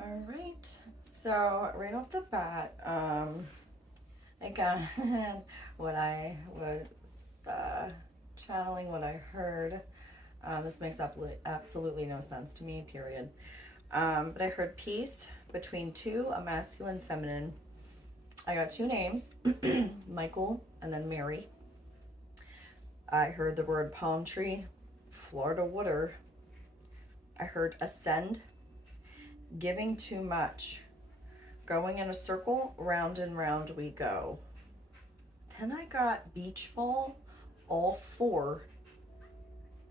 All right. So right off the bat, again, what I was uh, channeling, what I heard. This makes absolutely no sense to me. Period. But I heard peace between two, a masculine, feminine. I got two names, Michael and then Mary. I heard the word palm tree, Florida water. I heard ascend, giving too much, going in a circle, round and round we go. Then I got beach ball, all four,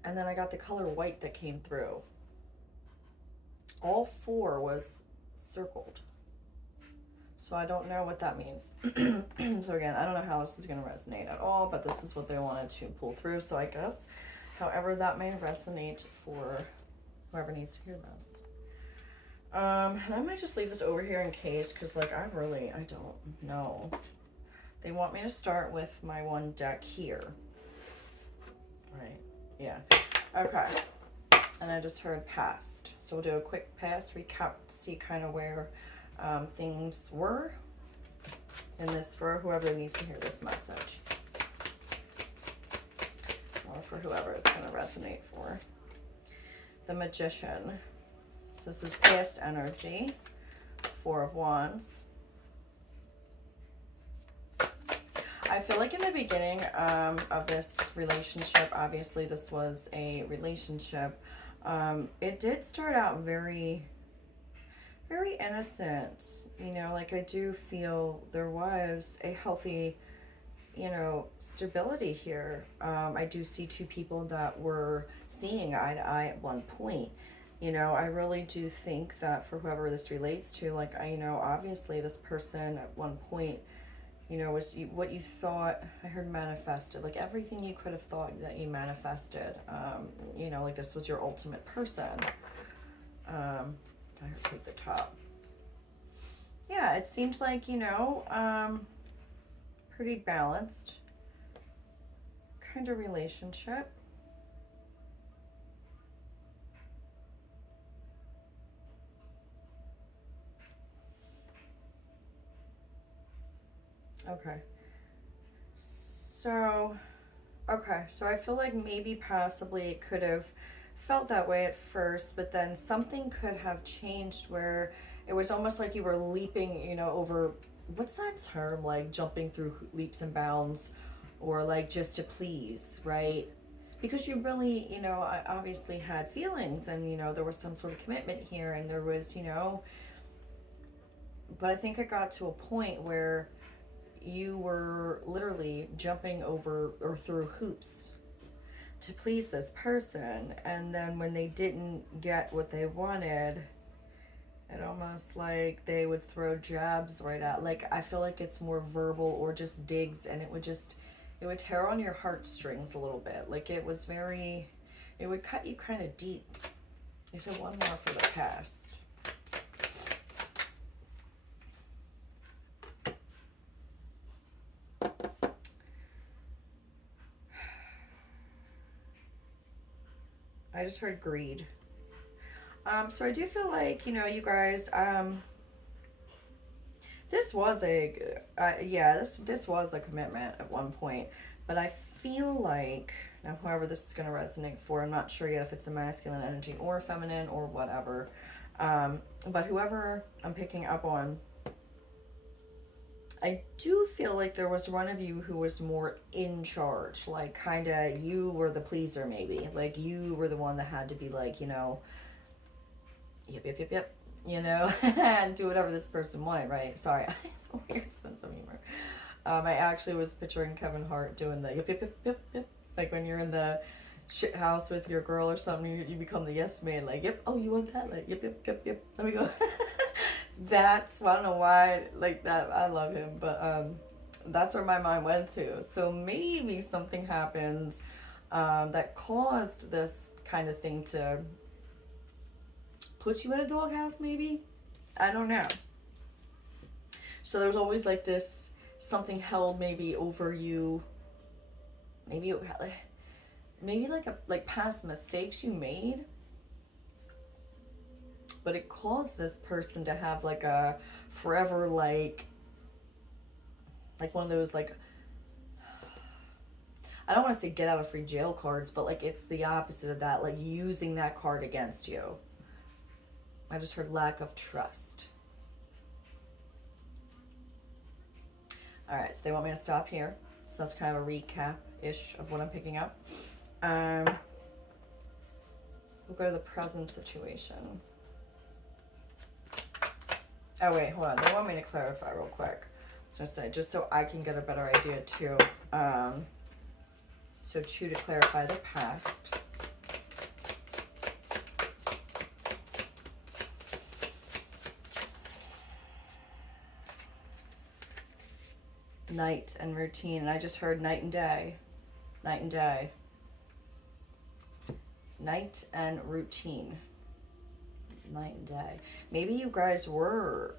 and then I got the color white that came through. All four was circled. So I don't know what that means. So again, I don't know how this is going to resonate at all, but this is what they wanted to pull through. So I guess, however that may resonate for whoever needs to hear this. And I might just leave this over here in case, because like I don't know. They want me to start with my one deck here. Right? Yeah. Okay. And I just heard past. So we'll do a quick past recap to see kind of where things were in this for whoever needs to hear this message. Or for whoever it's going to resonate for. The Magician. So this is past energy. Four of Wands. I feel like in the beginning of this relationship, obviously this was a relationship, it did start out very, very innocent. You know, like I do feel there was a healthy, you know, stability here. I do see two people that were seeing eye to eye at one point. You know, I really do think that for whoever this relates to, like, obviously this person at one point, you know, was what you thought. I heard manifested, like everything you could have thought that you manifested. You know, like this was your ultimate person. I heard take the top. Yeah, it seemed like, you know, pretty balanced kind of relationship. Okay. So, okay. So I feel like maybe possibly it could have felt that way at first, but then something could have changed where it was almost like you were leaping, you know, over what's that term, like jumping through leaps and bounds, or like just to please, right? Because you really, you know, I obviously had feelings, and you know there was some sort of commitment here, and there was, you know, but I think it got to a point where you were literally jumping over or through hoops to please this person, and then when they didn't get what they wanted, it almost like they would throw jabs right at, like I feel like it's more verbal or just digs, and it would tear on your heartstrings a little bit. Like it was very, it would cut you kind of deep. I said one more for the past. I just heard greed. So I do feel like, you know, you guys, this was this was a commitment at one point, but I feel like now, whoever this is going to resonate for, I'm not sure yet if it's a masculine energy or feminine or whatever, but whoever I'm picking up on, I do feel like there was one of you who was more in charge, like kind of you were the pleaser, maybe, like you were the one that had to be like, you know, yep, you know, and do whatever this person wanted, right? Sorry, I have a weird sense of humor. I actually was picturing Kevin Hart doing the yep. Like when you're in the shit house with your girl or something, you become the yes man, like, yep, oh, you want that? Like, yep, let me go. That's, well, I don't know why, like that, I love him, but that's where my mind went to. So maybe something happened that caused this kind of thing to put you in a doghouse, maybe? I don't know. So there's always like this something held maybe over you. Maybe it, like past mistakes you made. but it caused this person to have like a forever, like one of those, like, I don't want to say get out of free jail cards, but like it's the opposite of that, like using that card against you. I just heard lack of trust. All right, so they want me to stop here. So that's kind of a recap-ish of what I'm picking up. We'll go to the present situation. Oh wait, hold on. They want me to clarify real quick. So I say, just so I can get a better idea too. So 2, to clarify the past. Night and routine. And I just heard night and day. Night and day. Night and routine. Night and day. Maybe you guys were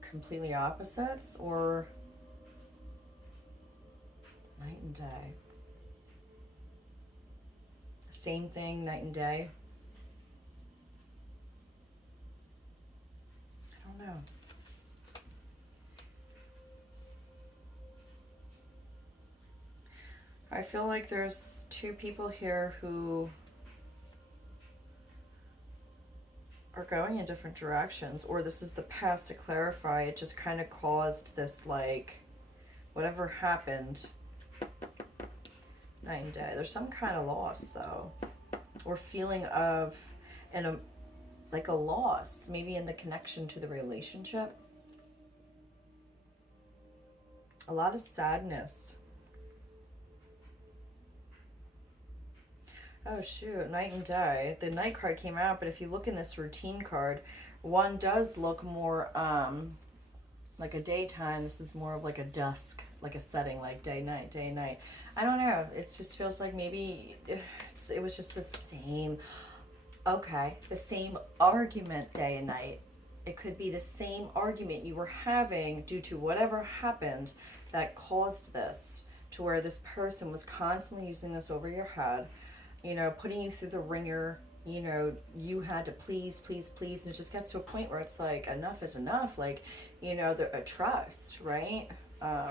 completely opposites, or night and day. Same thing, night and day. I don't know. I feel like there's 2 people here who are going in different directions, or this is the past. To clarify, it just kind of caused this, like, whatever happened, night and day. There's some kind of loss though, or feeling of, and like a loss, maybe in the connection to the relationship. A lot of sadness. Oh shoot, night and day. The night card came out, but if you look in this routine card, one does look more like a daytime. This is more of like a dusk, like a setting, like day, night, day, night. I don't know. It just feels like maybe it was just the same, the same argument day and night. It could be the same argument you were having due to whatever happened that caused this, to where this person was constantly using this over your head, you know, putting you through the ringer. You know, you had to please, please, please, and it just gets to a point where it's like, enough is enough. Like, you know, a trust, right?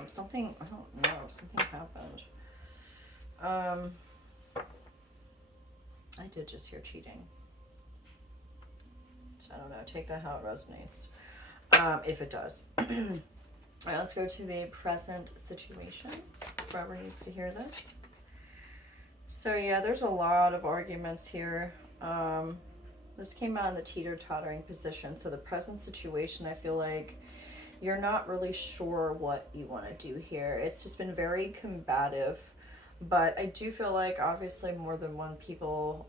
Something, I don't know, something happened. I did just hear cheating. So I don't know, take that how it resonates. If it does. All right, let's go to the present situation. Whoever needs to hear this. So yeah, there's a lot of arguments here. This came out in the teeter-tottering position. So the present situation, I feel like you're not really sure what you want to do here. It's just been very combative. But I do feel like obviously more than one people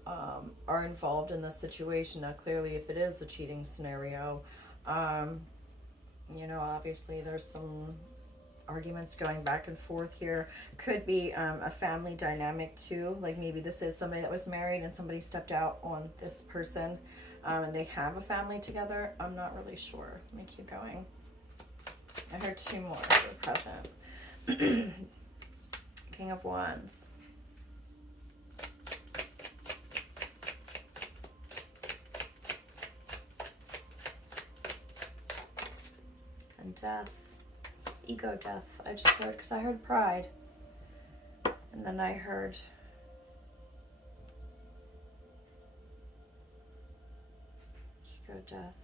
are involved in this situation. Now clearly if it is a cheating scenario, you know, obviously there's some arguments going back and forth here. Could be a family dynamic too. Like maybe this is somebody that was married and somebody stepped out on this person, and they have a family together. I'm not really sure. Let me keep going. I heard 2 more for the present. King of Wands. And Death. Ego death. I just heard, because I heard pride. And then I heard ego death.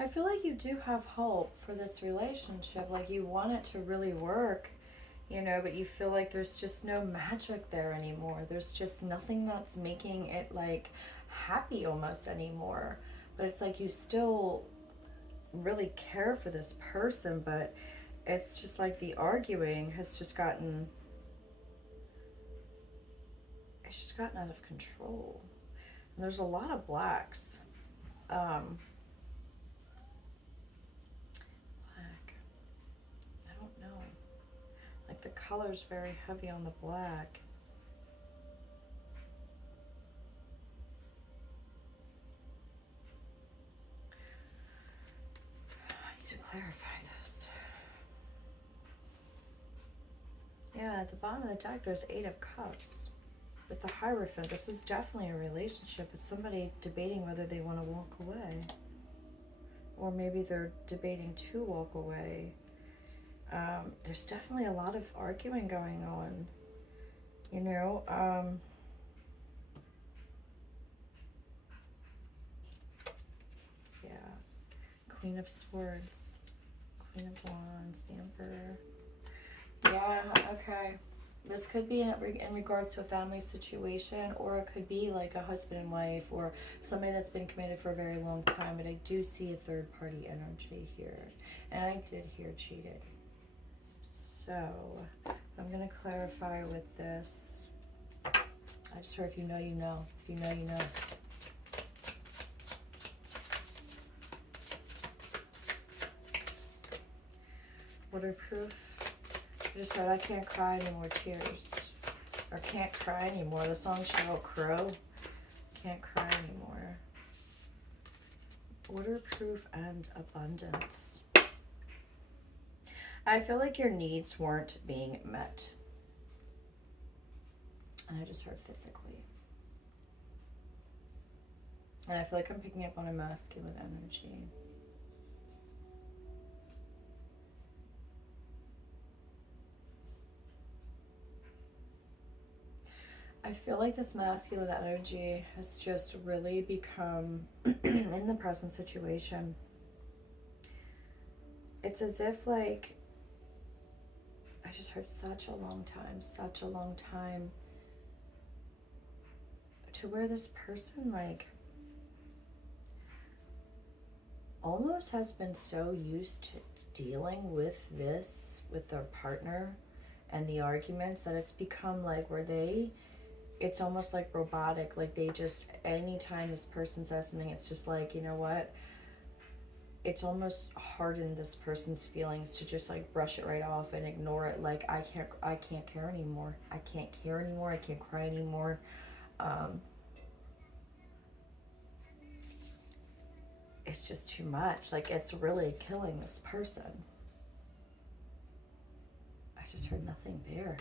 I feel like you do have hope for this relationship. Like you want it to really work, you know, but you feel like there's just no magic there anymore. There's just nothing that's making it like happy almost anymore. But it's like you still really care for this person, but it's just like the arguing has just gotten, it's just gotten out of control. And there's a lot of blacks. Black. I don't know. Like the color's very heavy on the black. Yeah, at the bottom of the deck, there's 8 of Cups. With the Hierophant, this is definitely a relationship. It's somebody debating whether they want to walk away. Or maybe they're debating to walk away. There's definitely a lot of arguing going on. You know, yeah. Queen of Swords, Queen of Wands, the Emperor. Yeah, okay. This could be in regards to a family situation, or it could be like a husband and wife, or somebody that's been committed for a very long time. But I do see a third party energy here. And I did hear cheated. So I'm going to clarify with this. I just heard if you know, you know. If you know, you know. Waterproof. I just heard I can't cry any more tears. Or can't cry anymore. The song Sheryl Crow. Can't cry anymore. Waterproof and abundance. I feel like your needs weren't being met. And I just heard physically. And I feel like I'm picking up on a masculine energy. I feel like this masculine energy has just really become, in the present situation, it's as if like, I just heard such a long time, to where this person like almost has been so used to dealing with this, with their partner and the arguments, that it's become like where it's almost like robotic. Like they just, anytime this person says something, it's just like, you know what? It's almost hardened this person's feelings to just like brush it right off and ignore it. Like I can't care anymore. I can't care anymore. I can't cry anymore. It's just too much. Like it's really killing this person. I just heard nothing there.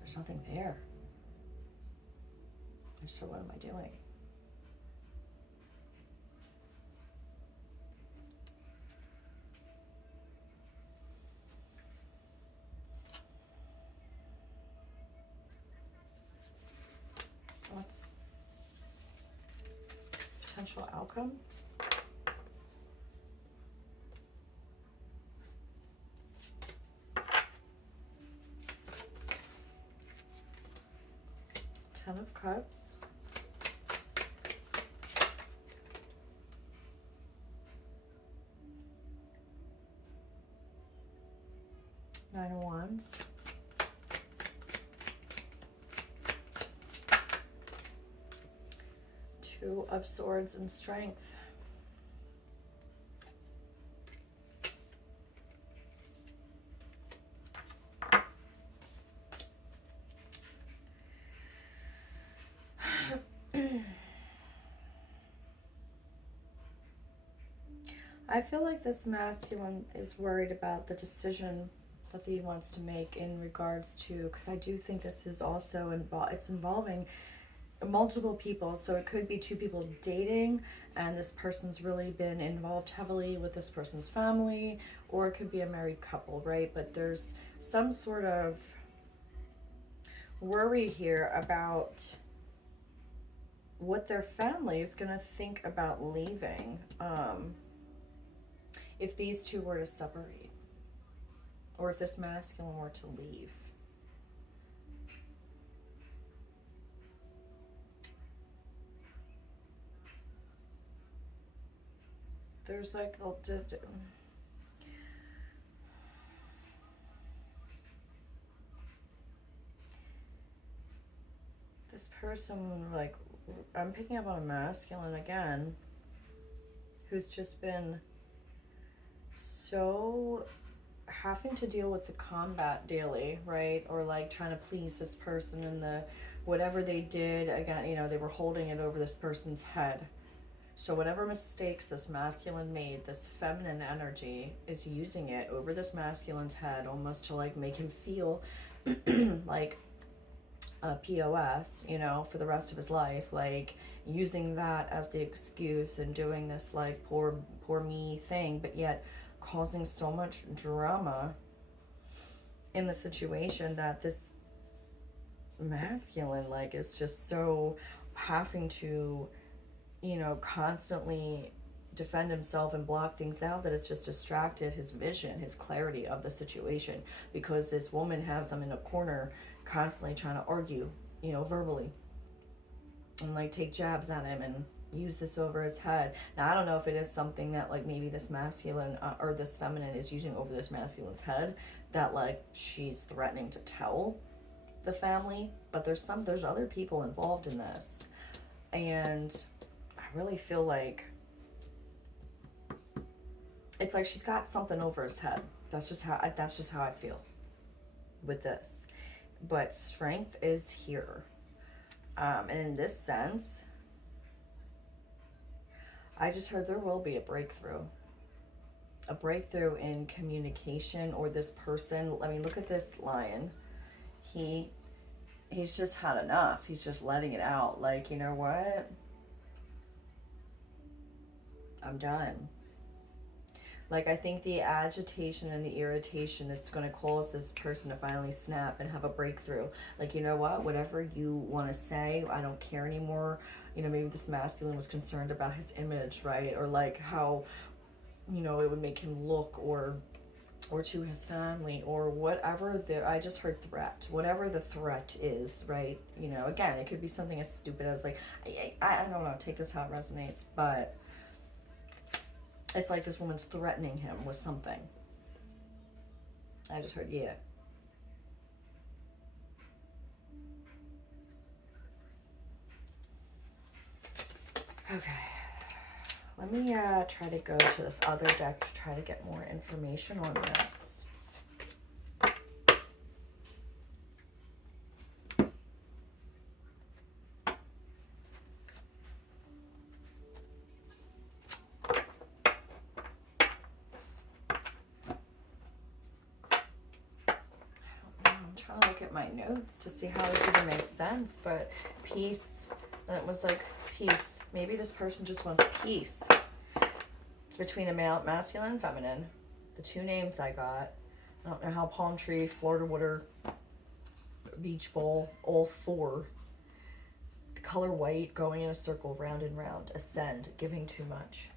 There's nothing there. I just heard, what am I doing? What's potential outcome? Ten of Cups. Nine of Wands. Two of Swords and Strength. I feel like this masculine is worried about the decision that he wants to make in regards to, because I do think this is also involving multiple people. So it could be two people dating and this person's really been involved heavily with this person's family, or it could be a married couple, right? But there's some sort of worry here about what their family is going to think about leaving. If these two were to separate, or if this masculine were to leave. There's like this person, like, I'm picking up on a masculine again, who's just been so having to deal with the combat daily, right? Or like trying to please this person, and the whatever they did, again, you know, they were holding it over this person's head. So whatever mistakes this masculine made, this feminine energy is using it over this masculine's head, almost to like make him feel like a POS, you know, for the rest of his life, like using that as the excuse and doing this like poor me thing, but yet causing so much drama in the situation that this masculine like is just so having to, you know, constantly defend himself and block things out that it's just distracted his vision, his clarity of the situation, because this woman has him in a corner constantly trying to argue, you know, verbally, and like take jabs at him and use this over his head. Now I don't know if it is something that like maybe this masculine or this feminine is using over this masculine's head, that like she's threatening to tell the family, but there's other people involved in this, and I really feel like it's like she's got something over his head. That's just how I feel with this. But strength is here, and in this sense, I just heard there will be a breakthrough in communication, or this person. I mean, look at this lion. He's just had enough. He's just letting it out. Like, you know what? I'm done. Like, I think the agitation and the irritation is going to cause this person to finally snap and have a breakthrough. Like, you know what? Whatever you want to say, I don't care anymore. You know, maybe this masculine was concerned about his image, right? Or like how, you know, it would make him look, or to his family, or whatever. I just heard threat. Whatever the threat is, right? You know, again, it could be something as stupid as like, I don't know, take this how it resonates, but it's like this woman's threatening him with something. I just heard, yeah. Okay. Let me try to go to this other deck to try to get more information on this. I'm trying to look at my notes to see how this even makes sense, but peace, and it was like peace. Maybe this person just wants peace. It's between a masculine and feminine. The two names I got. I don't know how palm tree, Florida water, beach bowl, all four. The color white, going in a circle, round and round. Ascend, giving too much.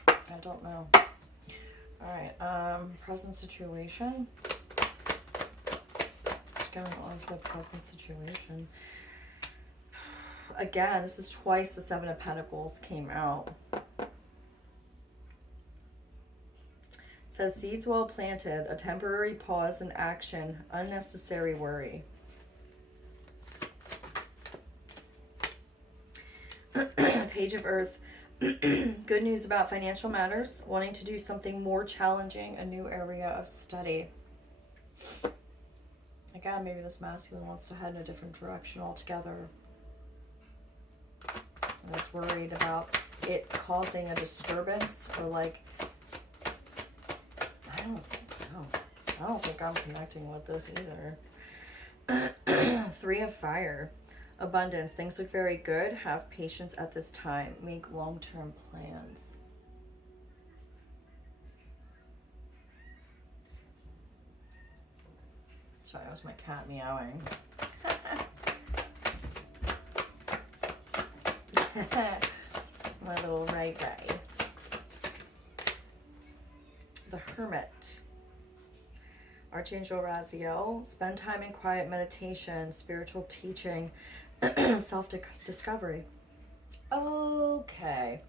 I don't know. All right, present situation. What's going on for the present situation? Again, this is twice the Seven of Pentacles came out. It says seeds well planted, a temporary pause in action, unnecessary worry. Page of Earth. Good news about financial matters, wanting to do something more challenging, a new area of study. Again, maybe this masculine wants to head in a different direction altogether. I was worried about it causing a disturbance, or like, I don't think I'm connecting with this either. Three of Fire. Abundance. Things look very good. Have patience at this time. Make long-term plans. Sorry, that was my cat meowing. My little Ray guy. The Hermit. Archangel Raziel. Spend time in quiet meditation, spiritual teaching, self-discovery. Okay.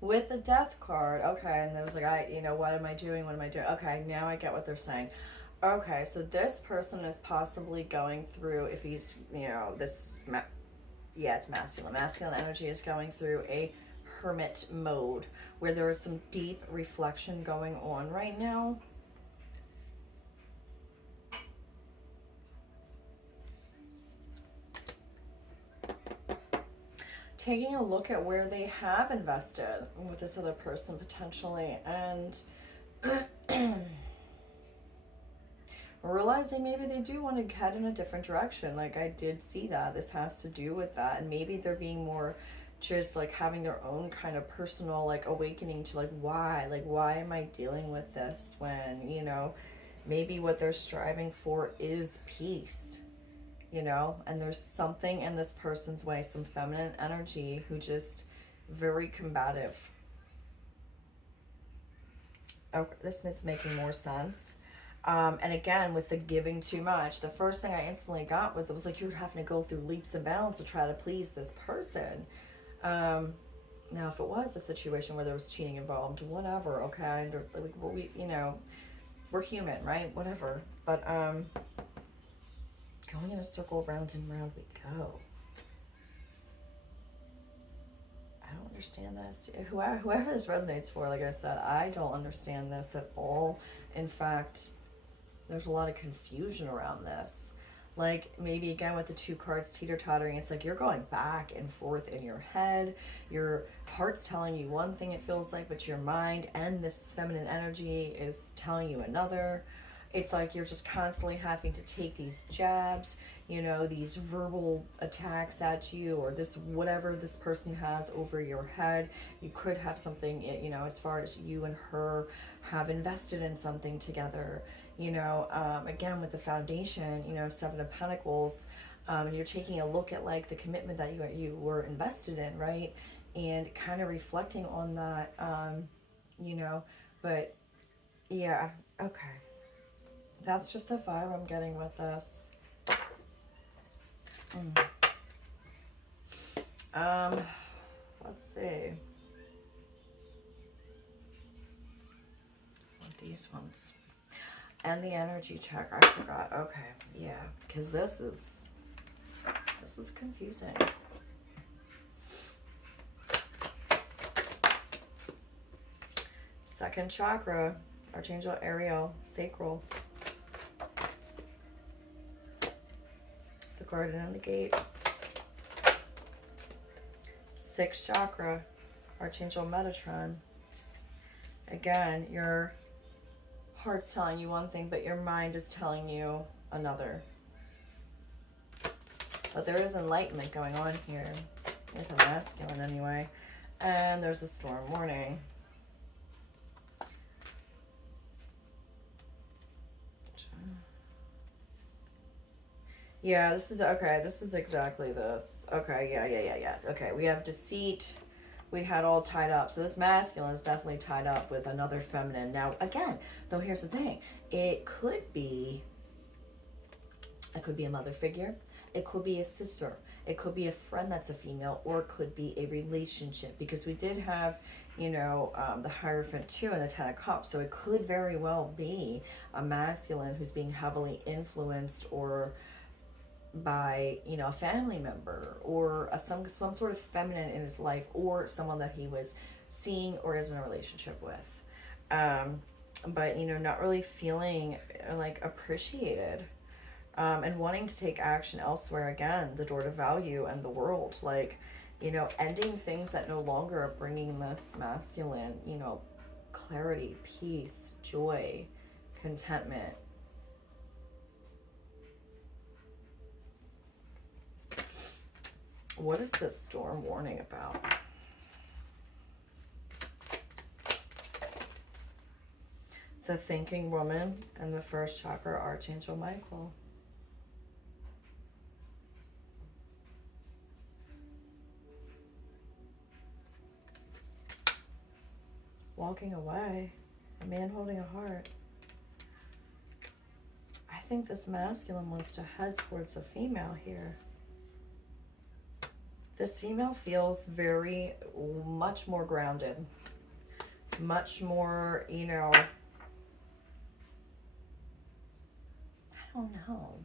With the Death card, okay, and it was like, what am I doing? Okay, now I get what they're saying. Okay, so this person is possibly going through, if he's, it's masculine. Masculine energy is going through a hermit mode where there is some deep reflection going on right now. taking a look at where they have invested with this other person potentially, and realizing maybe they do want to head in a different direction. Like, I did see that this has to do with that, and maybe they're being more just like having their own kind of personal like awakening to like why am I dealing with this, when, you know, maybe what they're striving for is peace, you know, and there's something in this person's way, some feminine energy who just very combative. Okay, this is making more sense. And again, with the giving too much, the first thing I instantly got was, it was like you were having to go through leaps and bounds to try to please this person. Now, if it was a situation where there was cheating involved, whatever, okay, like, well, you know, we're human, right? Whatever. But going in a circle, round and round we go. I don't understand this. Whoever this resonates for, like I said, I don't understand this at all. In fact, there's a lot of confusion around this. Like, maybe again with the two cards teeter-tottering, it's like you're going back and forth in your head. Your heart's telling you one thing, it feels like, but your mind and this feminine energy is telling you another. It's like you're just constantly having to take these jabs, you know, these verbal attacks at you, or this whatever this person has over your head. You could have something, you know, as far as you and her have invested in something together, you know, again with the foundation, you know, Seven of Pentacles, you're taking a look at like the commitment that you were invested in, right? And kind of reflecting on that, you know, but yeah, okay. That's just a vibe I'm getting with this. Let's see. What these ones. And the energy check, I forgot. Okay, yeah, because this is confusing. Second chakra, Archangel Ariel, sacral. The garden and the gate. Sixth chakra, Archangel Metatron. Again, your heart's telling you one thing, but your mind is telling you another. But there is enlightenment going on here with a masculine anyway. And there's a storm warning. Yeah, this is okay. This is exactly this. Okay, yeah. Okay, we have deceit. We had all tied up. So this masculine is definitely tied up with another feminine. Now, again, though, here's the thing. It could be a mother figure. It could be a sister. It could be a friend that's a female, or it could be a relationship, because we did have, you know, the Hierophant too and the Ten of Cups. So it could very well be a masculine who's being heavily influenced or by, you know, a family member, or some sort of feminine in his life, or someone that he was seeing or is in a relationship with, but, you know, not really feeling like appreciated, and wanting to take action elsewhere. Again, the door to value and the world, like, you know, ending things that no longer are bringing this masculine, you know, clarity, peace, joy, contentment. What is this storm warning about? The thinking woman and the first chakra, Archangel Michael. Walking away, a man holding a heart. I think this masculine wants to head towards a female here. This female feels very much more grounded, much more, you know, I don't know.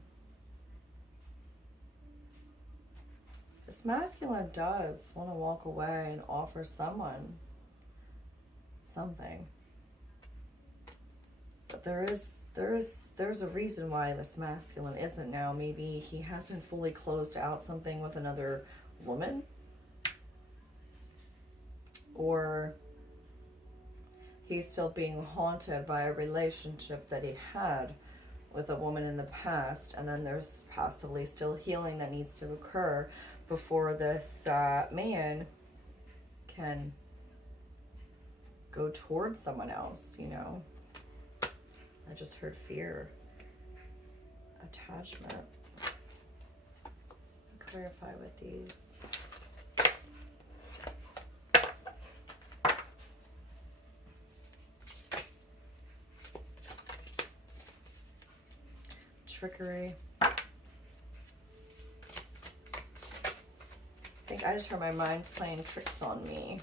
This masculine does want to walk away and offer someone something. But there's a reason why this masculine isn't now. Maybe he hasn't fully closed out something with another woman. or he's still being haunted by a relationship that he had with a woman in the past, and then there's possibly still healing that needs to occur before this man can go towards someone else, you know. I just heard fear, attachment. Clarify with these. Trickery. I think I just heard my mind's playing tricks on me.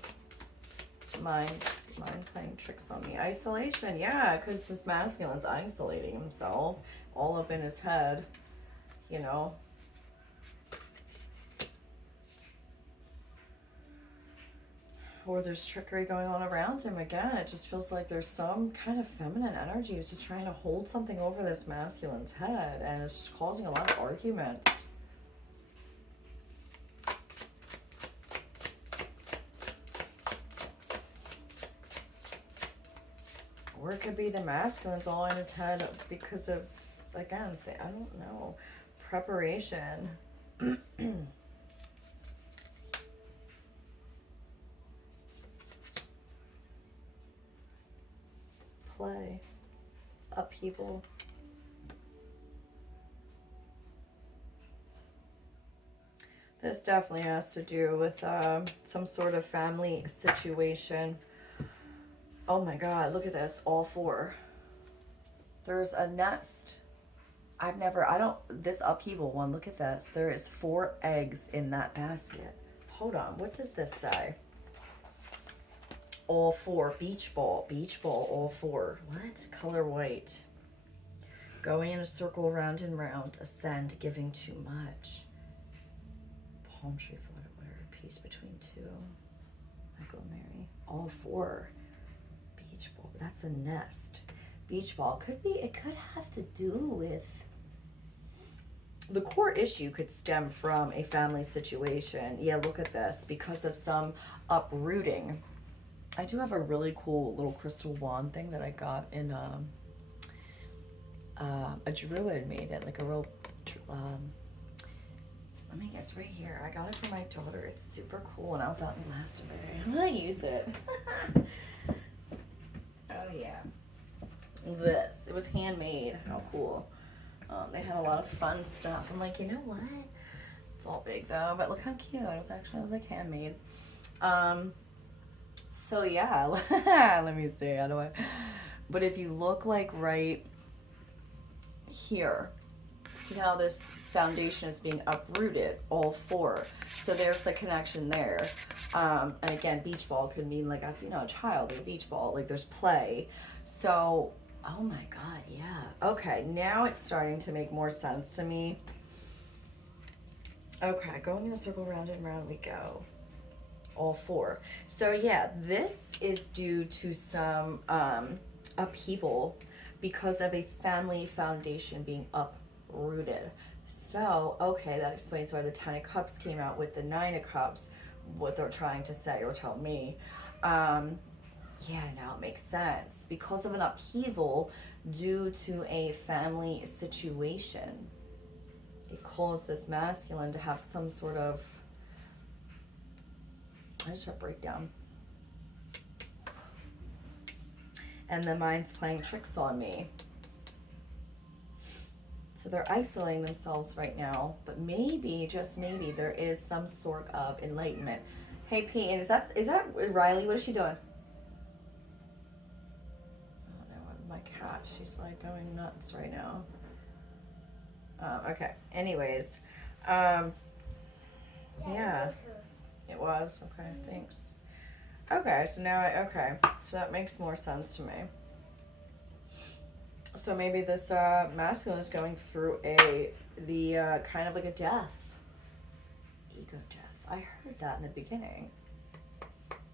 Mind playing tricks on me. Isolation, yeah, because this masculine's isolating himself all up in his head, you know. Or there's trickery going on around him again. It just feels like there's some kind of feminine energy who's just trying to hold something over this masculine's head, and it's just causing a lot of arguments. Or it could be the masculine's all in his head because of, again, I don't know, preparation. Play. Upheaval. This definitely has to do with some sort of family situation. Oh my God, look at this, all four. There's a nest. This upheaval one, look at this. There is 4 eggs in that basket. Hold on, what does this say? All 4, beach ball, all 4. What? Color white. Going in a circle round and round, ascend, giving too much. Palm tree floated water, peace between two. Michael Mary, all 4. Beach ball, that's a nest. Beach ball it could have to do with, the core issue could stem from a family situation. Yeah, look at this, because of some uprooting. I do have a really cool little crystal wand thing that I got in a druid made it, like a real, let me guess, right here. I got it for my daughter. It's super cool, and I was out in Glastonbury. I'm gonna use it. Oh yeah. This, it was handmade. How cool. They had a lot of fun stuff. I'm like, you know what? It's all big though, but look how cute. It was like handmade. So yeah, let me see. How do I? But if you look like right here, see how this foundation is being uprooted, all 4. So there's the connection there. And again, beach ball could mean, like, as you know, a child, a beach ball, like there's play. So, oh my God, yeah. Okay, now it's starting to make more sense to me. Okay, going in a circle, round and round we go. All 4. So yeah, this is due to some upheaval because of a family foundation being uprooted. So, okay, that explains why the 10 of Cups came out with the 9 of Cups, what they're trying to say or tell me. Yeah, now it makes sense. Because of an upheaval due to a family situation, it caused this masculine to have some sort of, I just have a breakdown. And the mind's playing tricks on me. So they're isolating themselves right now, but maybe, just maybe, there is some sort of enlightenment. Hey, Pete, is that Riley? What is she doing? Oh no, my cat, she's like going nuts right now. Okay, anyways, yeah, it was, okay, thanks. Okay, so now, so that makes more sense to me. So maybe this masculine is going through the kind of like a death. Ego death. I heard that in the beginning.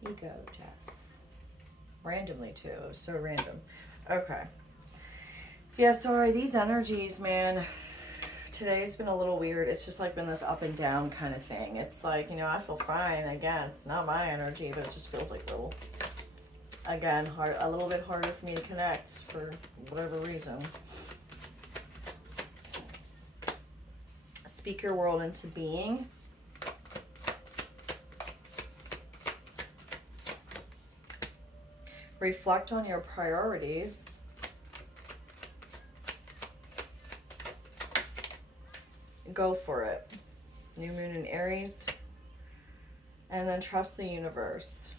Ego death. Randomly too. It was so random. Okay. Yeah, sorry, these energies, man. today's been a little weird. It's just like been this up and down kind of thing. It's like, you know, I feel fine. Again, it's not my energy, but it just feels like a little bit harder for me to connect for whatever reason. Speak your world into being. Reflect on your priorities. Go for it. New moon in Aries. And then trust the universe.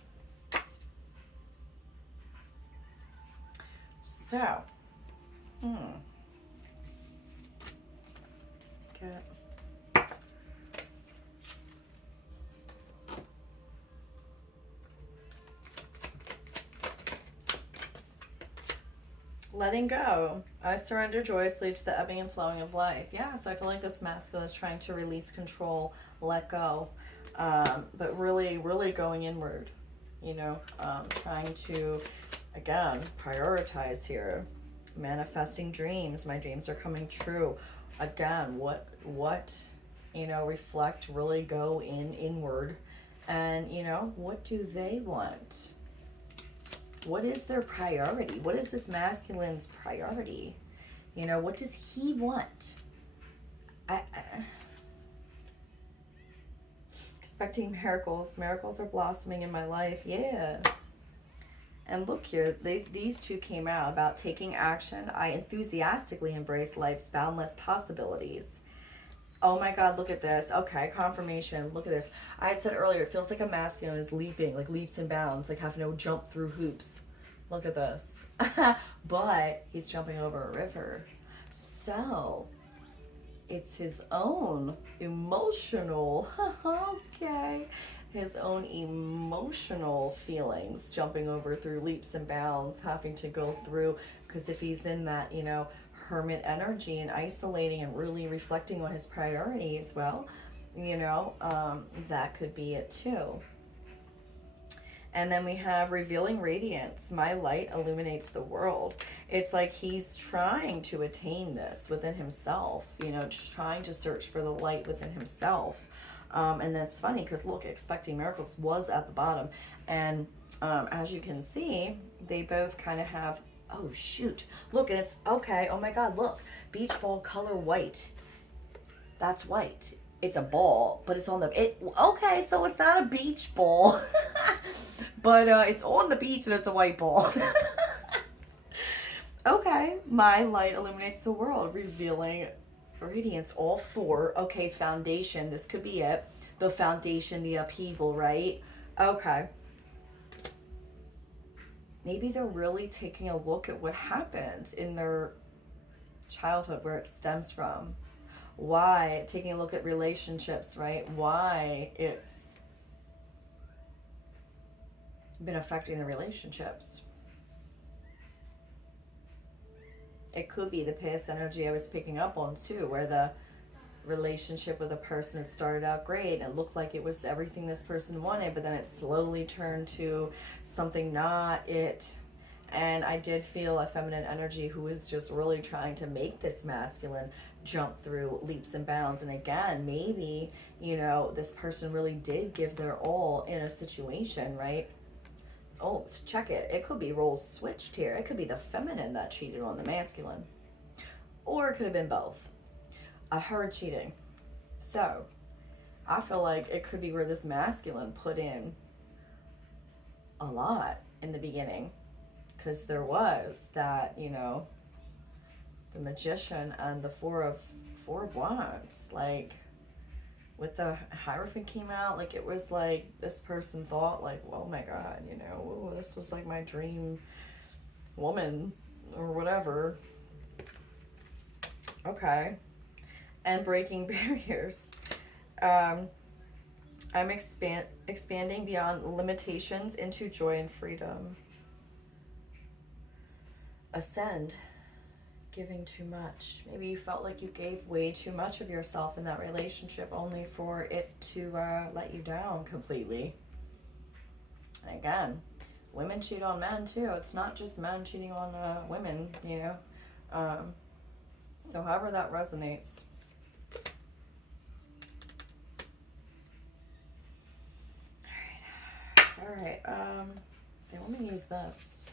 So, get letting go. I surrender joyously to the ebbing and flowing of life. Yeah, so I feel like this masculine is trying to release control, let go, but really, really going inward, you know, trying to, again, prioritize here. Manifesting dreams. My dreams are coming true. Again, what, you know, reflect, really go inward. And, you know, what do they want? What is their priority? What is this masculine's priority? You know, what does he want? Expecting miracles. Miracles are blossoming in my life. Yeah. And look here, these two came out about taking action. I enthusiastically embrace life's boundless possibilities. Oh my God, look at this. Okay, confirmation. Look at this. I had said earlier, it feels like a masculine is leaping, like leaps and bounds, like having to jump through hoops. Look at this. But he's jumping over a river. So it's his own emotional, okay, his own emotional feelings jumping over through leaps and bounds, having to go through, because if he's in that, you know, hermit energy and isolating and really reflecting on his priorities, well, you know, that could be it too. And then we have revealing radiance. My light illuminates the world. It's like he's trying to attain this within himself, you know, trying to search for the light within himself. And that's funny because look, expecting miracles was at the bottom. And as you can see, they both kind of have, oh shoot, look, and it's okay. Oh my God, look, beach ball color white. That's white. It's a ball, but it's on okay, so it's not a beach ball, but it's on the beach and it's a white ball. Okay, my light illuminates the world, revealing radiance. All four. Okay, foundation. This could be it. The foundation, the upheaval, right? Okay. Maybe they're really taking a look at what happened in their childhood, where it stems from. Why, taking a look at relationships, right? Why it's been affecting the relationships. It could be the past energy I was picking up on too, where the relationship with a person had started out great and it looked like it was everything this person wanted, but then it slowly turned to something not it. And I did feel a feminine energy who was just really trying to make this masculine jump through leaps and bounds. And again, maybe, you know, this person really did give their all in a situation, right? Oh, check it. It could be roles switched here. It could be the feminine that cheated on the masculine. Or it could have been both. I heard cheating. So I feel like it could be where this masculine put in a lot in the beginning. Because there was that, you know, the Magician and the Four of Wands. Like, with the Hierophant came out, like, it was like this person thought, like, oh my God, you know, ooh, this was like my dream woman or whatever. Okay. And breaking barriers. I'm expanding beyond limitations into joy and freedom. Ascend. Giving too much. Maybe you felt like you gave way too much of yourself in that relationship only for it to let you down completely. And again, women cheat on men too. It's not just men cheating on women, you know. So however that resonates. All right. They want me to use this.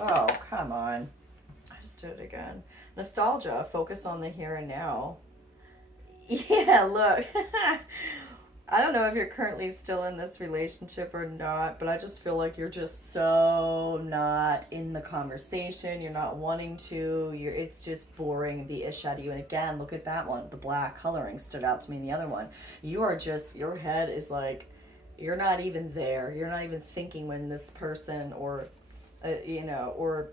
Oh, come on. I just did it again. Nostalgia. Focus on the here and now. Yeah, look. I don't know if you're currently still in this relationship or not, but I just feel like you're just so not in the conversation. You're not wanting to. It's just boring the ish out of you. And again, look at that one. The black coloring stood out to me in the other one. You are just, your head is like, you're not even there. You're not even thinking when this person or, or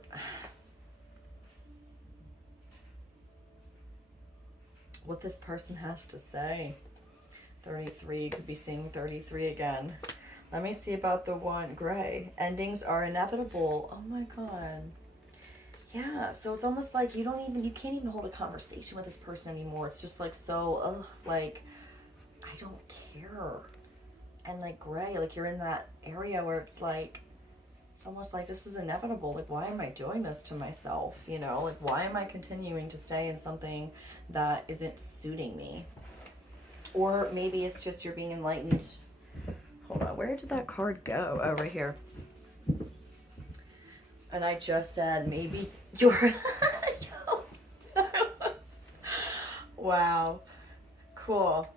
what this person has to say. 33, could be seeing 33 again. Let me see about the one, gray. Endings are inevitable. Oh my God. Yeah, so it's almost like you can't even hold a conversation with this person anymore. It's just like so, like, I don't care. And like gray, like you're in that area where it's like, it's almost like this is inevitable. Like, why am I doing this to myself? Like, why am I continuing to stay in something that isn't suiting me? Or maybe it's just you're being enlightened. Hold on, where did that card go? Oh, right here. And I just said maybe you're... Wow. Cool.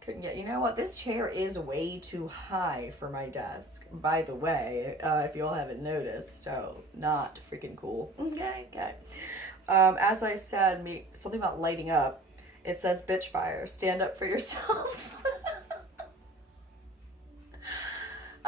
Couldn't get... You know what? This chair is way too high for my desk, by the way, if you all haven't noticed. So, not freaking cool. Okay. As I said, something about lighting up. It says, bitch fire, stand up for yourself.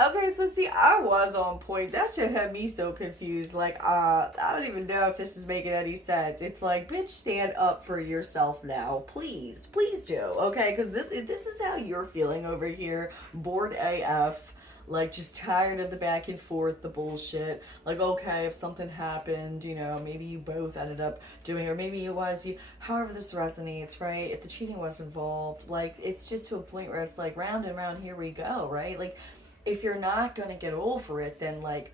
Okay, so see, I was on point. That shit had me so confused. Like, I don't even know if this is making any sense. It's like, bitch, stand up for yourself now. Please do, okay? Because if this is how you're feeling over here, bored AF, like just tired of the back and forth, the bullshit. Like, okay, if something happened, maybe you both ended up doing, or maybe it was you, however this resonates, right? If the cheating was involved, like, it's just to a point where it's like, round and round, here we go, right? Like, if you're not gonna get over it, then like,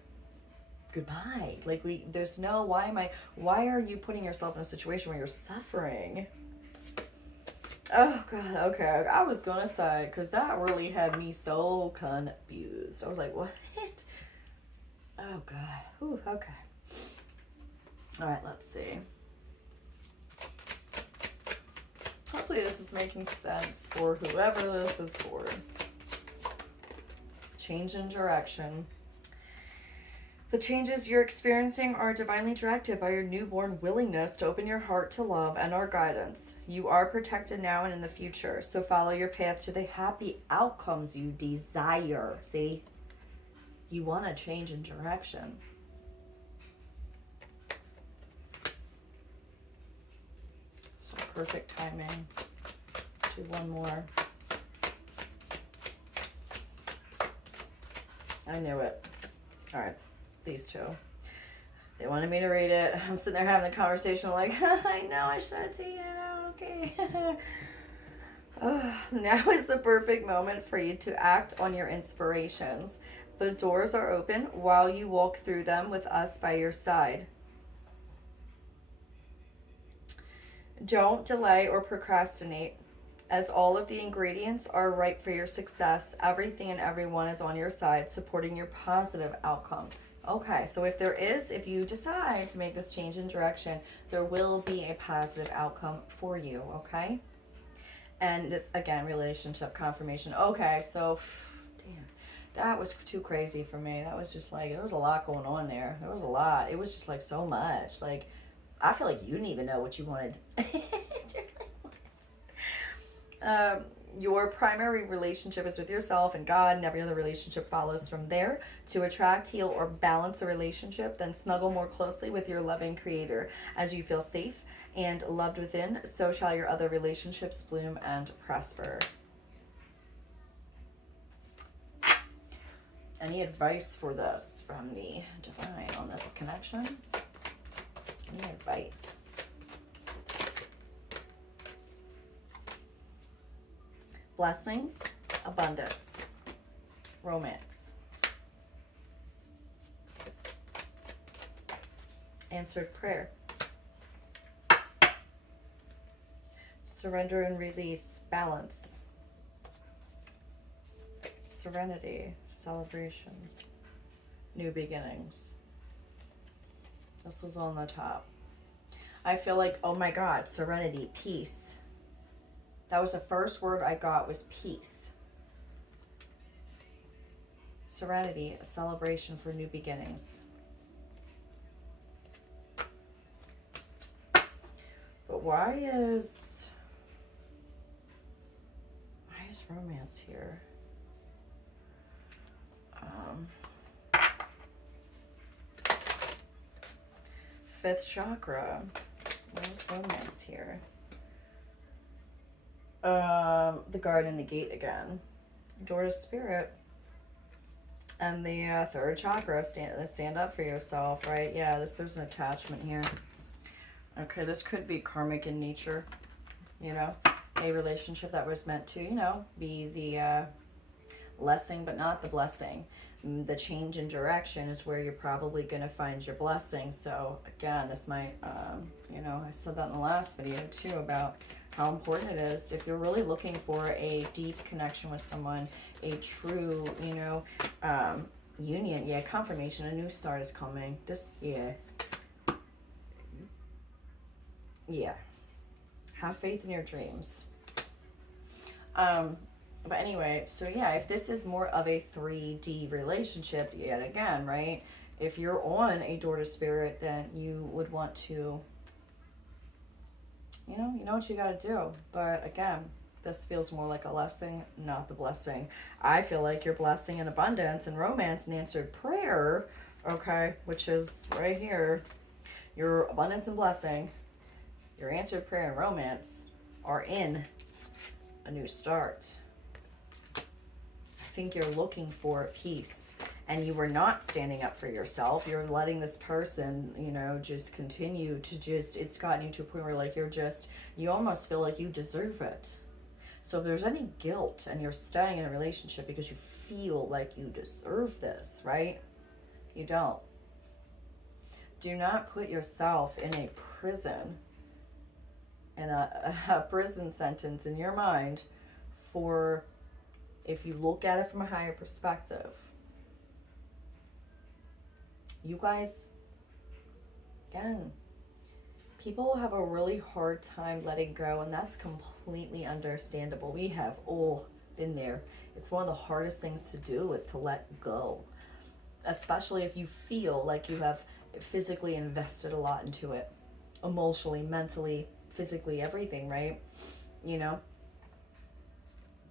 goodbye. Like, there's no, why are you putting yourself in a situation where you're suffering? Oh God, okay. I was gonna say, because that really had me so confused. I was like, what? Oh God. Ooh, okay. All right, let's see. Hopefully this is making sense for whoever this is for. Change in direction. The changes you're experiencing are divinely directed by your newborn willingness to open your heart to love and our guidance. You are protected now and in the future, so follow your path to the happy outcomes you desire. See? You want to change in direction. So perfect timing. Do one more. I knew it. All right. These two. They wanted me to read it. I'm sitting there having the conversation like, I know I should have taken it out, okay. Now is the perfect moment for you to act on your inspirations. The doors are open while you walk through them with us by your side. Don't delay or procrastinate. As all of the ingredients are ripe for your success, everything and everyone is on your side, supporting your positive outcome. Okay, so if you decide to make this change in direction, there will be a positive outcome for you, okay? And this, again, relationship confirmation. Okay, so, damn, that was too crazy for me. That was just like, there was a lot going on there. There was a lot. It was just like so much. Like, I feel like you didn't even know what you wanted. Your primary relationship is with yourself and God, and every other relationship follows from there. To attract, heal, or balance a relationship, then snuggle more closely with your loving Creator. As you feel safe and loved within, so shall your other relationships bloom and prosper. Any advice for this from the divine on this connection? Any advice? Blessings, abundance, romance, answered prayer, Surrender and release. Balance. Serenity. Celebration. New beginnings. This was on the top. I feel like, oh my God, serenity, peace. That was the first word I got, was peace. Serenity, a celebration for new beginnings. But why is romance here? Fifth chakra. Where's romance here? The garden and the gate again. Door to spirit. And the third chakra, stand up for yourself, right? Yeah, there's an attachment here. Okay, this could be karmic in nature, you know, a relationship that was meant to, you know, be the blessing, but not the blessing. The change in direction is where you're probably going to find your blessing. So again, this might, you know, I said that in the last video too, about how important it is if you're really looking for a deep connection with someone, a true, you know, union. Yeah, confirmation, a new start is coming. This, yeah. Have faith in your dreams. But anyway, so yeah, if this is more of a 3D relationship, yet again, right? If you're on a door to spirit, then you would want to, you know what you got to do. But again, this feels more like a blessing, not the blessing. I feel like your blessing and abundance and romance and answered prayer, okay, which is right here, your abundance and blessing, your answered prayer and romance are in a new start. I think you're looking for peace, and you were not standing up for yourself. You're letting this person, you know, just continue to it's gotten you to a point where like you almost feel like you deserve it. So if there's any guilt and you're staying in a relationship because you feel like you deserve this, right? You don't. Do not put yourself in a prison, in a prison sentence in your mind for, if you look at it from a higher perspective. You guys, again, people have a really hard time letting go, and that's completely understandable. We have all been there. It's one of the hardest things to do, is to let go, especially if you feel like you have physically invested a lot into it, emotionally, mentally, physically, everything, right? You know,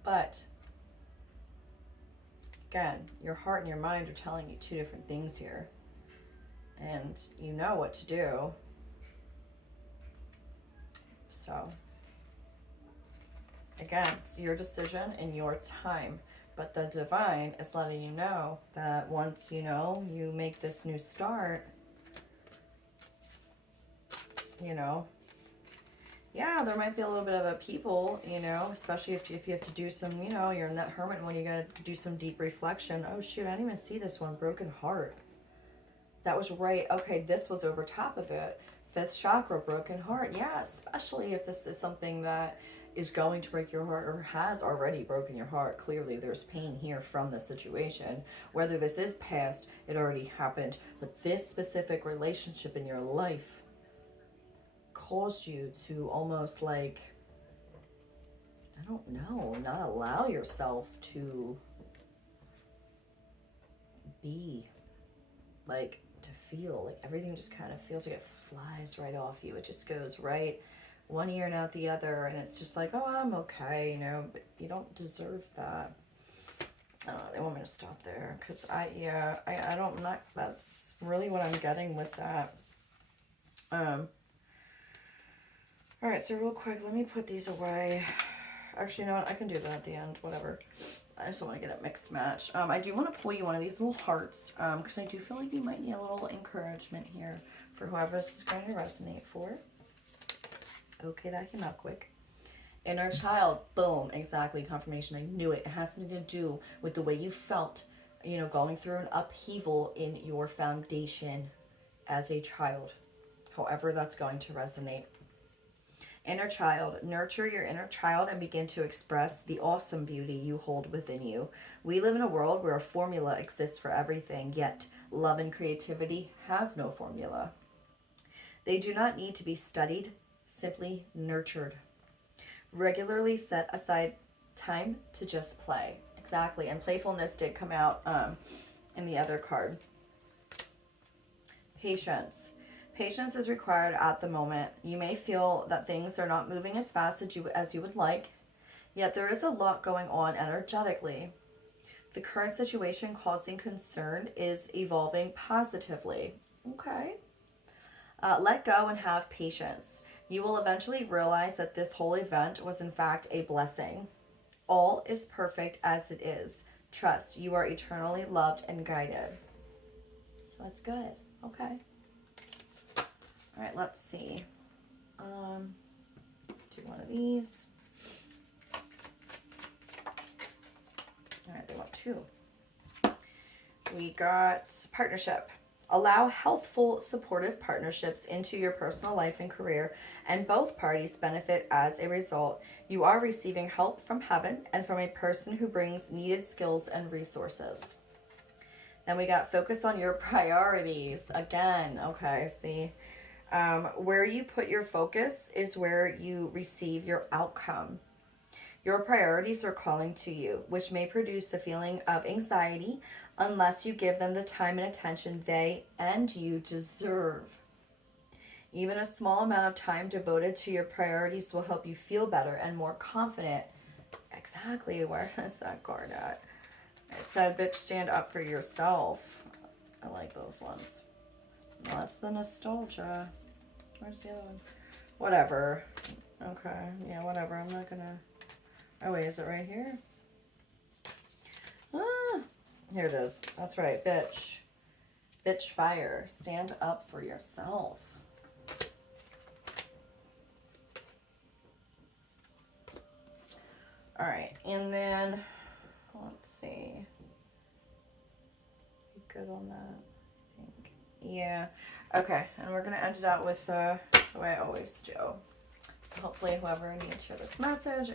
but again, your heart and your mind are telling you two different things here, and you know what to do. So again, it's your decision and your time, but the divine is letting you know that once, you know, you make this new start, you know, yeah, there might be a little bit of upheaval, you know, especially if you have to do some, you know, you're in that hermit when you gotta do some deep reflection. Oh shoot, I didn't even see this one. Broken heart. That was right. Okay, this was over top of it. Fifth chakra, broken heart. Yeah, especially if this is something that is going to break your heart or has already broken your heart. Clearly, there's pain here from the situation. Whether this is past, it already happened. But this specific relationship in your life caused you to almost like, I don't know, not allow yourself to be, like, to feel like everything just kind of feels like it flies right off you. It just goes right one ear and out the other, and it's just like, oh, I'm okay, you know, but you don't deserve that. They want me to stop there because I don't, not, that's really what I'm getting with that. All right, so real quick, let me put these away. Actually, you know what? I can do that at the end, whatever. I just don't want to get a mixed match. I do want to pull you one of these little hearts because I do feel like you might need a little encouragement here for whoever this is going to resonate for. Okay, that came out quick. Inner child, boom, exactly, confirmation. I knew it. It has something to do with the way you felt, you know, going through an upheaval in your foundation as a child. However that's going to resonate. Inner child. Nurture your inner child and begin to express the awesome beauty you hold within you. We live in a world where a formula exists for everything, yet love and creativity have no formula. They do not need to be studied, simply nurtured. Regularly set aside time to just play. Exactly. And playfulness did come out in the other card. Patience. Patience is required at the moment. You may feel that things are not moving as fast as you would like, yet there is a lot going on energetically. The current situation causing concern is evolving positively. Okay. Let go and have patience. You will eventually realize that this whole event was in fact a blessing. All is perfect as it is. Trust, you are eternally loved and guided. So that's good. Okay. All right, let's see. Do one of these. All right, they want two. We got partnership. Allow healthful, supportive partnerships into your personal life and career, and both parties benefit as a result. You are receiving help from heaven and from a person who brings needed skills and resources. Then we got focus on your priorities. Again, okay, see. Where you put your focus is where you receive your outcome. Your priorities are calling to you, which may produce a feeling of anxiety unless you give them the time and attention they and you deserve. Even a small amount of time devoted to your priorities will help you feel better and more confident. Exactly, where is that card at? It said, bitch, stand up for yourself. I like those ones. Well, that's the nostalgia. Where's the other one? Whatever. Okay, yeah, whatever. I'm not gonna... Oh, wait, is it right here? Ah, here it is. That's right, bitch. Bitch fire. Stand up for yourself. All right, and then, let's see. Good on that, I think. Yeah. Okay, and we're going to end it out with the way I always do. So hopefully whoever needs to hear this message,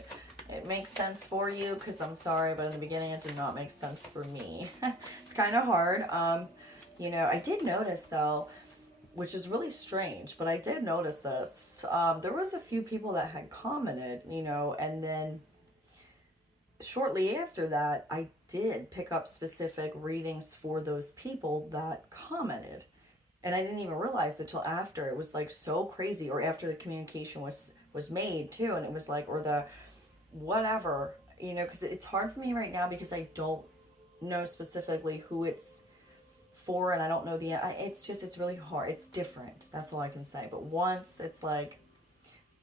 it makes sense for you, because I'm sorry, but in the beginning it did not make sense for me. It's kind of hard. You know, I did notice, though, which is really strange, but I did notice this. There was a few people that had commented, you know, and then shortly after that, I did pick up specific readings for those people that commented. And I didn't even realize it till after. It was like so crazy, or after the communication was made too, and it was like, or the whatever, you know, because it's hard for me right now because I don't know specifically who it's for, and I don't know it's really hard. It's different. That's all I can say. But once it's like,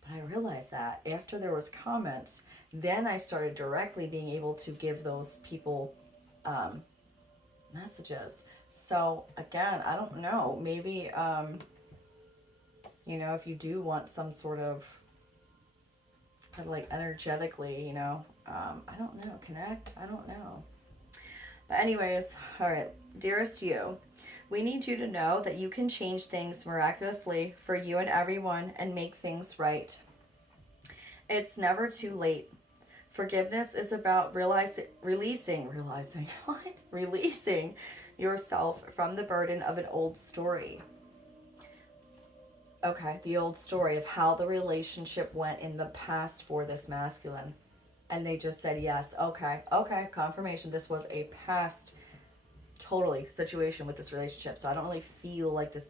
but I realized that after there was comments, then I started directly being able to give those people messages. So again, I don't know, maybe you know, if you do want some sort of kind of like energetically, you know, I don't know, connect, I don't know. But anyways, all right, dearest you, we need you to know that you can change things miraculously for you and everyone and make things right. It's never too late. Forgiveness is about releasing yourself from the burden of an old story. Okay, the old story of how the relationship went in the past for this masculine. And they just said yes. Okay, confirmation. This was a past totally situation with this relationship. So I don't really feel like this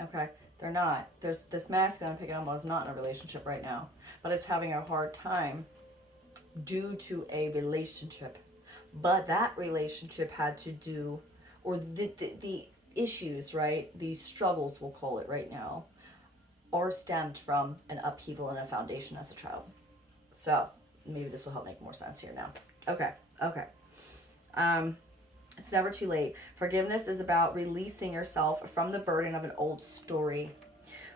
okay, they're not. There's this masculine I'm picking up on is not in a relationship right now, but it's having a hard time due to a relationship. But that relationship had to do, or the issues, right? These struggles, we'll call it right now, are stemmed from an upheaval in a foundation as a child. So maybe this will help make more sense here now. Okay. It's never too late. Forgiveness is about releasing yourself from the burden of an old story,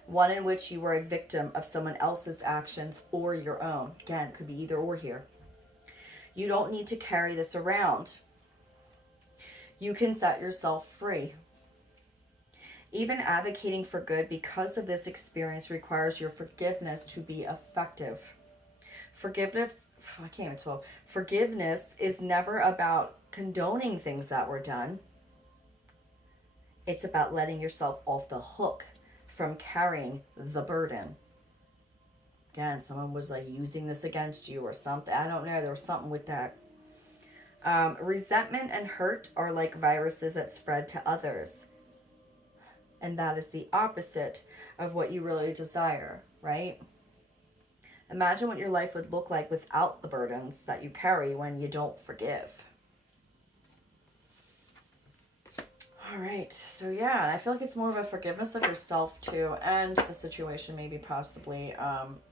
one in which you were a victim of someone else's actions or your own. Again, could be either or here. You don't need to carry this around. You can set yourself free. Even advocating for good because of this experience requires your forgiveness to be effective. Forgiveness, I can't even talk. Forgiveness is never about condoning things that were done. It's about letting yourself off the hook from carrying the burden. Again, someone was like using this against you or something. I don't know. There was something with that. Resentment and hurt are like viruses that spread to others. And that is the opposite of what you really desire, right? Imagine what your life would look like without the burdens that you carry when you don't forgive. All right, so yeah, I feel like it's more of a forgiveness of yourself too, and the situation, maybe possibly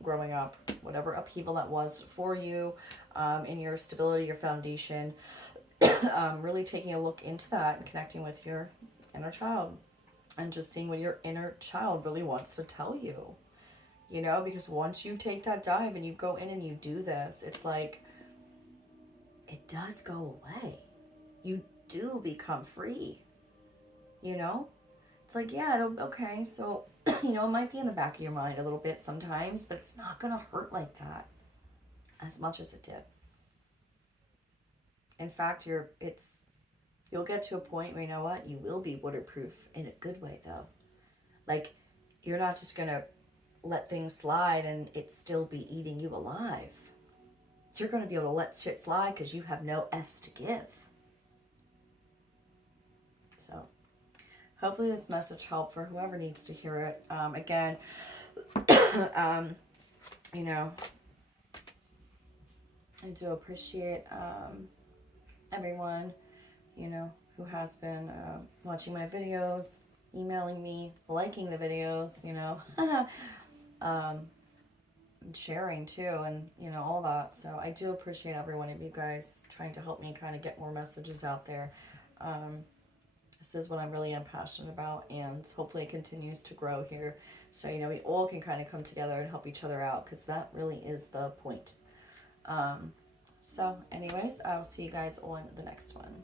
growing up, whatever upheaval that was for you, in your stability, your foundation, really taking a look into that and connecting with your inner child and just seeing what your inner child really wants to tell you. You know, because once you take that dive and you go in and you do this, it's like it does go away. You do become free. You know? It's like, yeah, okay, so, you know, it might be in the back of your mind a little bit sometimes, but it's not going to hurt like that as much as it did. In fact, you'll get to a point where, you know what, you will be waterproof in a good way, though. Like, you're not just going to let things slide and it still be eating you alive. You're going to be able to let shit slide because you have no F's to give. So, hopefully this message helped for whoever needs to hear it. Again, you know, I do appreciate everyone, you know, who has been watching my videos, emailing me, liking the videos, you know, sharing too, and, you know, all that. So I do appreciate every one of you guys trying to help me kind of get more messages out there. This is what I'm really passionate about, and hopefully it continues to grow here. So, you know, we all can kind of come together and help each other out, because that really is the point. So anyways, I'll see you guys on the next one.